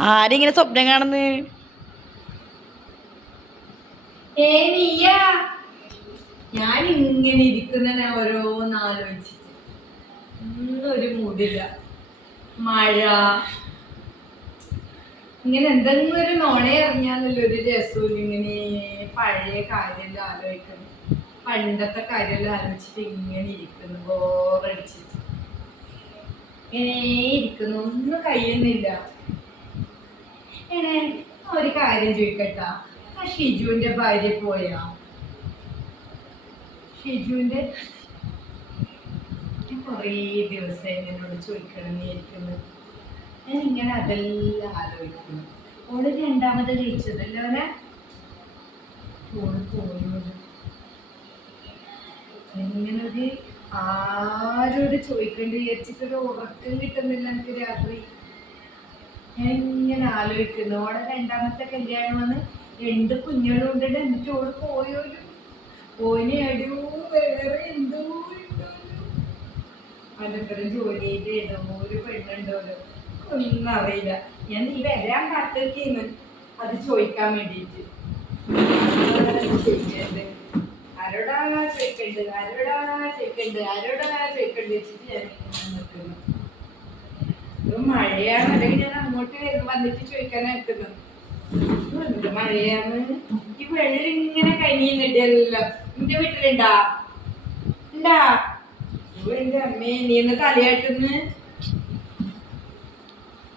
ആരിങ്ങനെ സ്വപ്നം കാണുന്നു? ഞാൻ ഇങ്ങനെ ഇരിക്കുന്ന ഓരോന്ന് ആലോചിച്ചിട്ട്. ഒന്നും ഒരു മൂടില്ല. മഴ. ഇങ്ങനെ എന്തെങ്കിലും ഒരു നോണ അറിഞ്ഞാന്നല്ലോ ഒരു രസമില്ല ഇങ്ങനെ പഴയ കാര്യമെല്ലാം ആലോചിക്കുന്നു പണ്ടത്തെ കാര്യമെല്ലാം ആലോചിച്ചിട്ട് ഇങ്ങനെ ഇരിക്കുന്നു ബോറടിച്ചിട്ട് ഇങ്ങനെ ഇരിക്കുന്നു. ഒന്നും കഴിയുന്നില്ല ഏണേ ഒരു കാര്യം ചോദിക്കട്ടാ. ആ ഷിജുവിന്റെ ഭാര്യ പോയാ? ഷിജുവിന്റെ? കൊറേ ദിവസമായി എന്നോട് ചോദിക്കണം ഇരിക്കുന്നത് ഞാൻ ഇങ്ങനെ അതെല്ലാം ആലോചിക്കുന്നു. ഓൾ രണ്ടാമത് ജയിച്ചതല്ലോ അവനെ? ഓൾ ഒരു ആരോട് ചോദിക്കേണ്ടി വിചാരിച്ചിട്ടൊരു ഉറക്കം കിട്ടുന്നില്ല എനിക്ക് രാത്രി. ഞാൻ ഇങ്ങനെ ആലോചിക്കുന്നു. ഓടെ രണ്ടാമത്തെ കല്യാണം വന്ന് രണ്ട് കുഞ്ഞുങ്ങളും ഉണ്ട് എന്നിട്ട് ഓട് പോയോലു ഓനെ അടിയോ വേറെ എന്തോ. മലപ്പുറം ജോലി ചെയ്തേനോ ഒരു പെണ്ണുണ്ടോലോ ഒന്നും അറിയില്ല. ഞാൻ നീ വരാൻ കാത്തിരിക്കുന്നു. അത് ചോദിക്കാൻ വേണ്ടിയിട്ട്. ആരോടാ ചോദിക്കണ്ട്? ആരോടാ ചോദിക്കണ്ട്? ആരോടാ ചോദിക്കണ്ട്? വെച്ചിട്ട് ഞാൻ നിൽക്കുന്നു ഇത് മഴയാണ്. അല്ലെങ്കിൽ ഞാൻ അങ്ങോട്ട് വന്നിട്ട് ചോദിക്കാനായിട്ടുണ്ട് എന്ത് മഴയാണ്? ഈ വെള്ളം ഇങ്ങനെ കനിയുന്നുണ്ടല്ലോ. നിന്റെ വീട്ടിലുണ്ടാ? ഉണ്ടാ എന്റെ അമ്മേ നീ ഒന്ന് തലയാട്ടുന്ന്?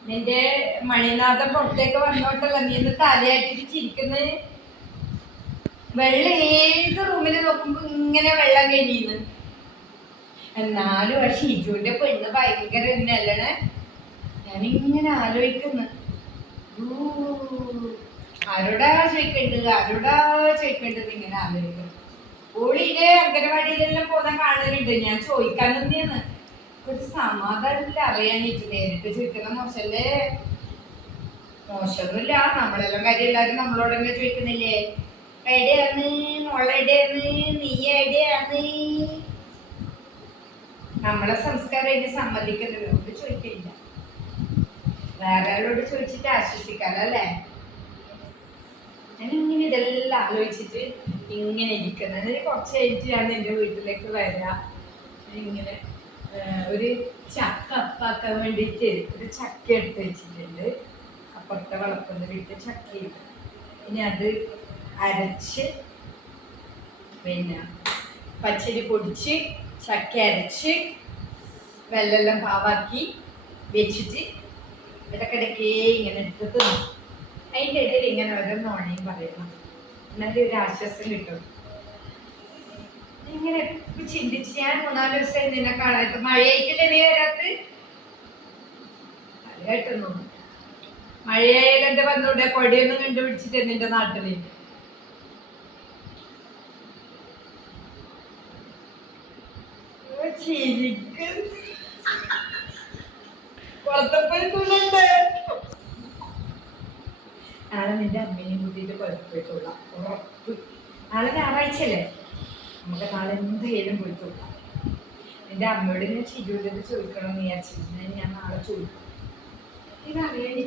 നിന്റെ മണിനാഥം പുറത്തേക്ക് വന്നോട്ടല്ല? നീ ഒന്ന് തലയാട്ടിട്ട് ചിരിക്കുന്നു? വെള്ളം ഏത് റൂമിൽ നോക്കുമ്പോ ഇങ്ങനെ വെള്ളം കനിയുന്നു? എന്നാലും ആ ഷിജുവിന്റെ പെണ്ണ് ഭയങ്കര തന്നെയല്ലേ ഞാനിങ്ങനെ ആലോചിക്കുന്നു. ആരോടാ ചോദിക്കേണ്ടത്? ആരോടാ ചോദിക്കേണ്ടത് ഇങ്ങനെ ആലോചിക്കുന്നു. ഓളിയിലെ അംഗനവാടിയിലെല്ലാം പോകാൻ കാണലുണ്ട്. ഞാൻ ചോദിക്കാൻ തന്നെയാണ് ഒരു സമാധാനമില്ല അറിയാനിട്ട് നേരിട്ട് ചോദിക്കുന്ന മോശല്ലേ? മോശമൊന്നുമില്ല. നമ്മളെല്ലാം കാര്യം എല്ലാവരും നമ്മളോട് തന്നെ ചോദിക്കുന്നില്ലേ എവിടെയാണ് മോളെവിടെയാണ് നീ എവിടെയാണ് നമ്മളെ സംസ്കാരം അതിന് സമ്മതിക്കുന്നില്ല അതുകൊണ്ട് ചോദിക്കില്ല വേറെ ആളോട് ചോദിച്ചിട്ട് ആശ്വസിക്കാലോ അല്ലേ? ഞാൻ ഇങ്ങനെ ഇതെല്ലാം ആലോചിച്ചിട്ട് ഇങ്ങനെ ഇരിക്കുന്നത് കുറച്ച് കഴിഞ്ഞിട്ട് ഞാൻ എന്റെ വീട്ടിലേക്ക് വരാം ഇങ്ങനെ ഒരു ചക്ക അപ്പാക്കാൻ വേണ്ടിയിട്ട് ഒരു ചക്ക എടുത്ത് വെച്ചിട്ടുണ്ട്. അപ്പുറത്തെ വളപ്പുന്ന വീട്ടിൽ ചക്കയില്ല ഇനി അത് അരച്ച് പിന്നെ പച്ചരി പൊടിച്ച് ചക്ക അരച്ച് വെള്ളമെല്ലാം പാവാക്കി വെച്ചിട്ട് ഇടയ്ക്കിടയ്ക്കേ ഇങ്ങനെ എടുത്ത് അതിന്റെ ഇടയിൽ ഇങ്ങനെ ഓരോ നോണയും പറയുന്നു. എന്നാലും ഒരു ആശ്വാസം കിട്ടും. ഇങ്ങനെ ചിന്തിച്ച് ഞാൻ മൂന്നാൽ ദിവസം നിന്നെ കാണാത്ത മഴയായിട്ടല്ലേ നീ വരാത്ത്? മഴയായിട്ടൊന്നും മഴയായാലും എന്താ വന്നൂടെ? കൊടിയൊന്നും കണ്ടുപിടിച്ചിട്ട് നിന്റെ നാട്ടിൽ? ഓ, കൊളത്തപ്പഴുത്തുള്ളുണ്ട് നാളെ നിന്റെ അമ്മയും കൂട്ടിയിട്ട് പോയിട്ടോള ഉറപ്പ്. നാളെ ഞായറാഴ്ചയല്ലേ നമുക്ക് നാളെ എന്തായാലും പോയിട്ടോള നിന്റെ അമ്മയോട് ഞാൻ ചോദിക്കണം ഞാൻ വിചാരിച്ചിരുന്നു ഞാൻ നാളെ ചോദിക്കും.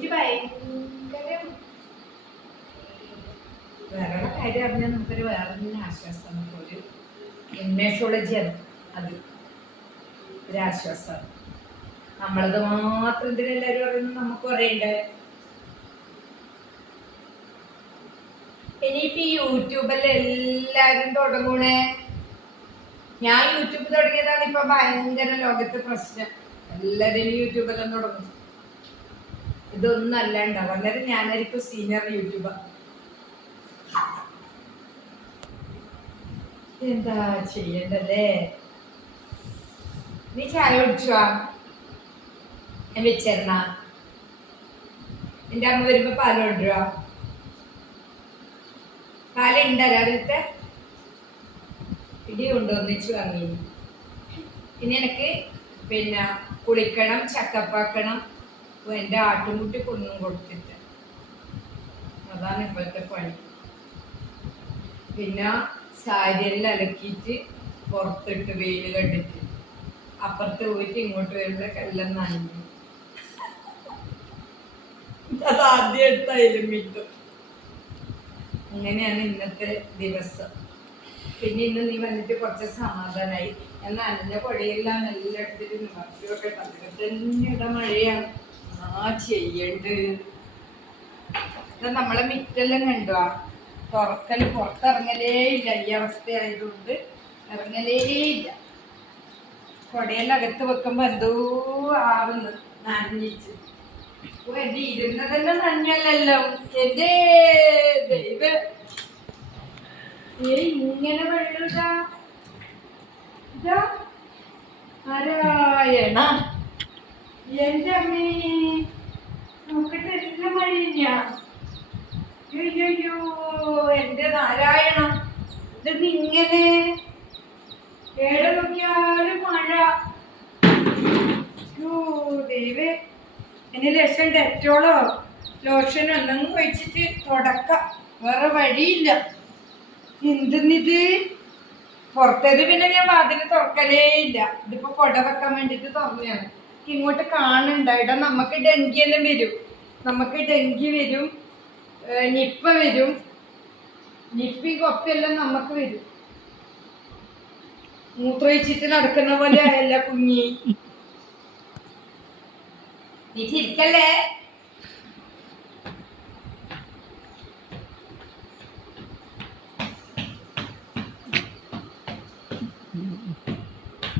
ഭയങ്കര വേറെ കാര്യം അറിഞ്ഞാൽ നമുക്കൊരു വേറെ തന്നെ ആശ്വാസം നമുക്കൊരു നമ്മളത് മാത്രം ഇതിന് എല്ലാരും പറയുന്നു നമുക്ക് പറയണ്ടേ? ഇനിയിപ്പോ ഈ യൂട്യൂബിൽ എല്ലാരും തുടങ്ങണേ? ഞാൻ യൂട്യൂബ് തുടങ്ങിയതാണ് ഇപ്പൊ ഭയങ്കര ലോകത്ത് പ്രശ്നം. എല്ലാരും യൂട്യൂബെല്ലാം തുടങ്ങും. ഇതൊന്നും അല്ല ഉണ്ടാവും അന്നേരം ഞാനായിരിക്കും സീനിയർ യൂട്യൂബർ എന്താ ചെയ്യണ്ടല്ലേ നീ ചായ കുടിച്ചുവാ ഞാൻ വെച്ചേരണ എന്റെ അമ്മ വരുമ്പോ പാൽ കൊണ്ടുവരുവാ? പാല രാവിലത്തെ? ഇടി കൊണ്ടുവന്നിച്ച് വാങ്ങി പിന്നെ എനിക്ക് പിന്നെ കുളിക്കണം ചക്കപ്പാക്കണം എന്റെ ആട്ടുംകുട്ടി കൊന്നും കൊടുത്തിട്ട്. അതാണ് ഇപ്പോഴത്തെ പണി. പിന്നെ സാരിയെല്ലാം അലക്കിയിട്ട് പുറത്തിട്ട് വെയിൽ കണ്ടിട്ട്. അപ്പുറത്ത് പോയിട്ട് ഇങ്ങോട്ട് വരുമ്പോഴേക്ക് എല്ലാം നനഞ്ഞു. അത് ആദ്യമായിട്ടായാലും മിണ്ടും അങ്ങനെയാണ് ഇന്നത്തെ ദിവസം. പിന്നെ ഇന്ന് നീ വന്നിട്ട് കുറച്ച് സമാധാനമായി എന്നാൽ അനഞ്ഞ പൊടിയെല്ലാം നല്ല എടുത്തിട്ട് തന്നെ തന്നെയുടെ മഴയാണ്. ആ ചെയ്യണ്ട്. നമ്മളെ മിറ്റെല്ലാം കണ്ടോ? തുറക്കൽ പുറത്തിറങ്ങലേ ഇല്ല. ഈ അവസ്ഥയായതുകൊണ്ട് ഇറങ്ങലേ ഇല്ല. കൊടയെല്ലാം അകത്ത് വെക്കുമ്പോ എന്തോ ആവുന്നു. നനഞ്ഞിച്ച് ഇരുന്നതെല്ലാം നനഞ്ഞല്ലോ എന്റെ ദൈവ. ഏയ് ഇങ്ങനെ വെള്ളം ഇതാ. നാരായണ എന്റെ അമ്മേ. നോക്കട്ടെ എല്ലാം മഴയാ അയ്യോ എന്റെ നാരായണ. ഇത് ഇങ്ങനെ? ഏടെ നോക്കിയാലും മഴ ദൈവേ. ഇനി ലക്ഷം ഡെറ്റോളോ ലോഷനോ ഒന്നും വെച്ചിട്ട് തുടക്കം. വേറെ വഴിയില്ല. എന്തെന്നിത്? പുറത്തേത് പിന്നെ ഞാൻ വാതിൽ തുറക്കലേ ഇല്ല. ഇതിപ്പോ കൊട വെക്കാൻ വേണ്ടിട്ട് തുറന്നാണ് ഇങ്ങോട്ട് കാണണ്ട. ഇട നമുക്ക് ഡെങ്കി എല്ലാം വരും. നമുക്ക് ഡെങ്കി വരും. നിപ്പ വരും. നിപ്പി കൊപ്പയെല്ലാം നമുക്ക് വരും. മൂത്രമൊഴിച്ചിട്ട് നടക്കുന്ന പോലെ അല്ല കുഞ്ഞി.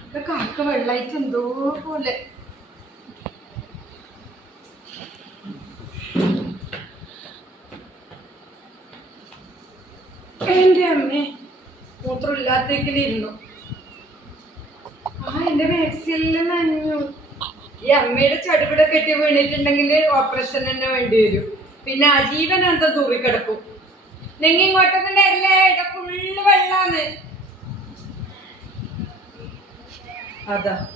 ഇത് കാക്ക വെള്ളായിട്ട് എന്തോ പോലെ. എന്റെ അമ്മേ മൂത്രമില്ലാത്തേക്കിലിരുന്നു. ആ എന്റെ മാക്സിയെല്ലാം നനഞ്ഞു. ഈ അമ്മയുടെ ചടുപിട കെട്ടി വീണിട്ടുണ്ടെങ്കിൽ ഓപ്പറേഷൻ തന്നെ വേണ്ടി വരും. പിന്നെ ആജീവനാന്തം തൂറിക്കിടക്കും? നിങ്ങൾ ഇങ്ങോട്ടൊന്നും വരില്ലേ ഇട ഫുള്ള് വെള്ളാന്ന്. അതാ.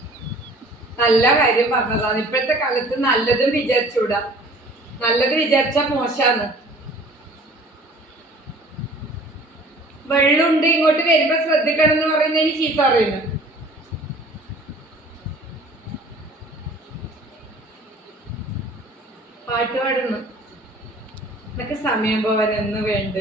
നല്ല കാര്യം പറഞ്ഞതാണ്. ഇപ്പോഴത്തെ കാലത്ത് നല്ലതും വിചാരിച്ചൂടാ. നല്ലത് വിചാരിച്ച മോശാന്ന്. വെള്ളമുണ്ട് ഇങ്ങോട്ട് വരുമ്പോ ശ്രദ്ധിക്കണം എന്ന് പറയുന്നതിന് ചീത്ത പറയുന്നു. പാട്ട് പാടുന്നു. എന്നൊക്കെ സമയം പോവാൻ എന്ന് വേണ്ട.